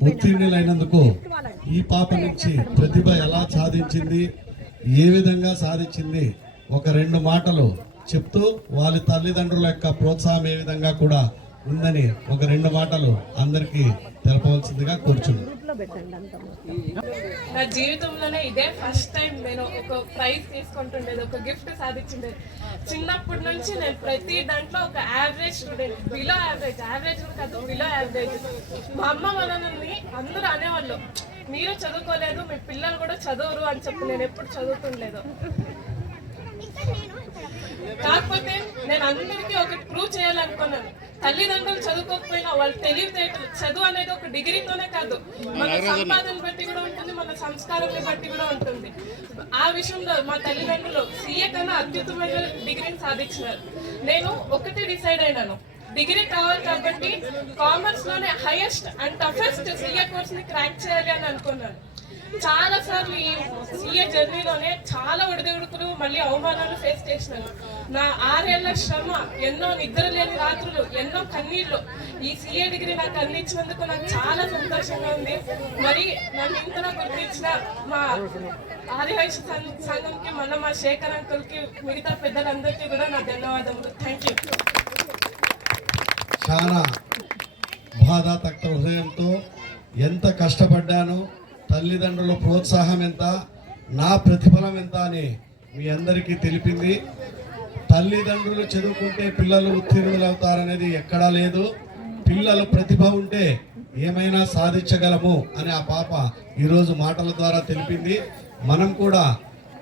ఉత్తీర్ణులైనందుకు ఈ పాప నుంచి ప్రతిభ ఎలా సాధించింది? ఏ విధంగా సాధించింది? ఒక రెండు మాటలు చెప్తూ వాళ్ళ తల్లిదండ్రుల యొక్క ప్రోత్సాహం ఏ విధంగా కూడా ఉందని ఒక రెండు మాటలు అందరికీ తెలపవలసిందిగా కూర్చున్నాను. నా జీవితంలోనే ఇదే ఫస్ట్ టైం నేను ఒక ప్రైజ్ తీసుకుంటుండేది ఒక గిఫ్ట్ సాధించిండేది. చిన్నప్పటి నుంచి నేను ప్రతి దాంట్లో ఒక average student below average average కాదు బిలో యావరేజ్ మా అమ్మ వాళ్ళని అందరూ అనేవాళ్ళు మీరు చదువుకోలేదు మీ పిల్లలు కూడా చదవరు అని చెప్పి నేను ఎప్పుడు చదువుతుండలేదు. కాకపోతే నేను అందరికీ ఒకటి ప్రూవ్ చేయాలనుకున్నాను. తల్లిదండ్రులు చదువుకోకపోయినా వాళ్ళు తెలివితేటలు చదువు అనేది ఒక డిగ్రీతోనే కాదు. మన సంపాదన బట్టి కూడా ఉంటుంది మన సంస్కారం బట్టి కూడా ఉంటుంది. ఆ విషయంలో మా తల్లిదండ్రులు సీఏ కన్నా అత్యుత్తమైన డిగ్రీని సాధించినారు. నేను ఒకటి డిసైడ్ అయినాను. డిగ్రీ కావాలి కాబట్టి కామర్స్లోనే హైయెస్ట్ అండ్ టఫెస్ట్ సీఏ కోర్స్ని క్రాక్ చేయాలి అని అనుకున్నాను. చాలా సార్లు ఈ సీఏ జర్నీలోనే చాలా ఒడిదుడుకులు మళ్ళీ అవమానాలు ఫేస్ చేసినాను. నా ఆరేళ్ళ శ్రమ ఎన్నో నిద్ర లేని రాత్రులు ఎన్నో కన్నీళ్ళు. ఈ సీఏ డిగ్రీ నాకు అందించినందుకు నాకు చాలా సంతోషంగా ఉంది. మరి నన్ను ఇంతలో గుర్తించిన మా ఆదివాసి సంఘంకి మన మా శేఖర్ అంకుల్కి మిగతా పెద్దలందరికీ కూడా నా ధన్యవాదములు. థ్యాంక్ యూ చాలా బాధాతక్త హృదయంతో ఎంత కష్టపడ్డాను తల్లిదండ్రుల ప్రోత్సాహం ఎంత నా ప్రతిఫలం ఎంత అని మీ అందరికీ తెలిపింది. తల్లిదండ్రులు చదువుకుంటే పిల్లలు ఉత్తీర్ణులు అవుతారనేది ఎక్కడా లేదు. పిల్లలు ప్రతిభ ఉంటే ఏమైనా సాధించగలము అని ఆ పాప ఈరోజు మాటల ద్వారా తెలిపింది. మనం కూడా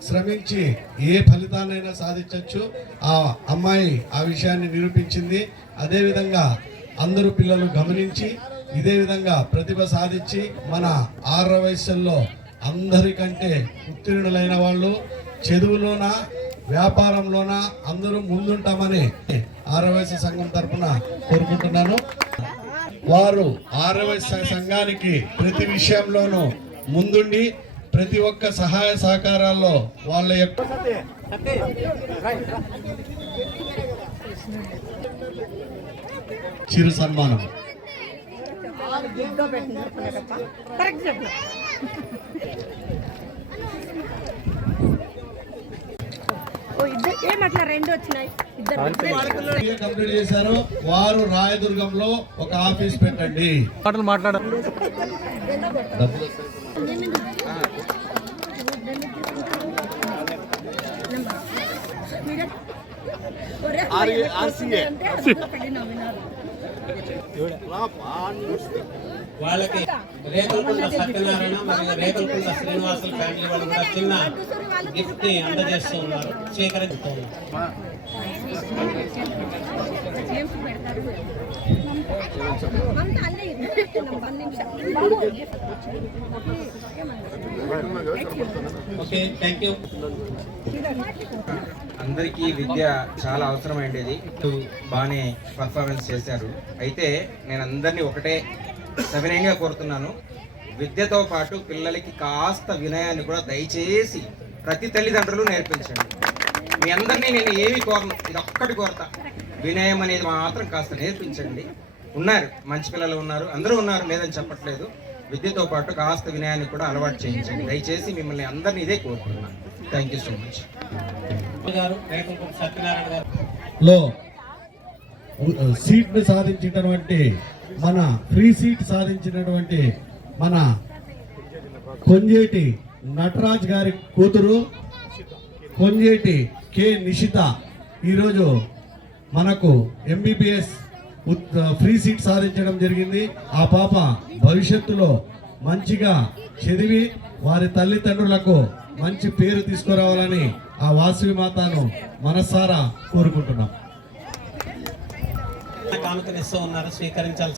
శ్రమించి ఏ ఫలితాన్నైనా సాధించవచ్చు ఆ అమ్మాయి ఆ విషయాన్ని నిరూపించింది. అదేవిధంగా అందరూ పిల్లలు గమనించి ఇదే విధంగా ప్రతిభ సాధించి మన ఆర్ర వయసుల్లో అందరికంటే ఉత్తీర్ణులైన వాళ్ళు. చదువులోన వ్యాపారంలోన అందరూ ముందుంటామని ఆరవయసు సంఘం తరపున కోరుకుంటున్నాను. వారు ఆరవయసు సంఘానికి ప్రతి విషయంలోనూ ముందుండి ప్రతి ఒక్క సహాయ సహకారాల్లో వాళ్ళ యొక్క చిరు సన్మానం. కరెక్ట్ రెండు వచ్చినాయి? కంప్లీట్ చేశారో వారు రాయదుర్గంలో ఒక ఆఫీస్ పెట్టండి. మాటలు మాట్లాడ డబ్బులు వాళ్ళకి రేకులకుంట సత్యనారాయణ మరియు రేకులకుంట శ్రీనివాసుల ఫ్యామిలీ వాళ్ళు కూడా చిన్న గిఫ్ట్ని అందజేస్తూ ఉన్నారు. అందరికీ విద్య చాలా అవసరమైండేది. బాగానే పర్ఫార్మెన్స్ చేశారు. అయితే నేను అందరినీ ఒకటే సవినయంగా కోరుతున్నాను. విద్యతో పాటు పిల్లలకి కాస్త వినయాన్ని కూడా దయచేసి ప్రతి తల్లిదండ్రులు నేర్పించండి. మీ అందరినీ నేను ఏమి కోరను ఇది ఒక్కటి కోరతా. వినయం అనేది మాత్రం కాస్త నేర్పించండి. ఉన్నారు. మంచి పిల్లలు ఉన్నారు. అందరూ ఉన్నారు. లేదని చెప్పట్లేదు. విద్యతో పాటు కాస్త వినయాన్ని కూడా అలవాటు చేయించండి. దయచేసి మిమ్మల్ని అందరినీ ఇదే కోరుకుంటున్నాను. థ్యాంక్ యూ సో మచ్ గారు రేకులకుంట సత్యనారాయణ గారు. లో సీట్ను సాధించినటువంటి మన ఫ్రీ సీట్ సాధించినటువంటి మన కొంజేటి నటరాజ్ గారి కూతురు కొంజేటి కె. నిషిత. ఈరోజు మనకు ఎంబీబీఎస్ ఫ్రీ సీట్ సాధించడం జరిగింది. ఆ పాప భవిష్యత్తులో మంచిగా చదివి వారి తల్లిదండ్రులకు మంచి పేరు తీసుకురావాలని ఆ వాసవి మాతను మనసారా కోరుకుంటున్నాం. కానుకనిస్తూ ఉన్నారు స్వీకరించాల్సి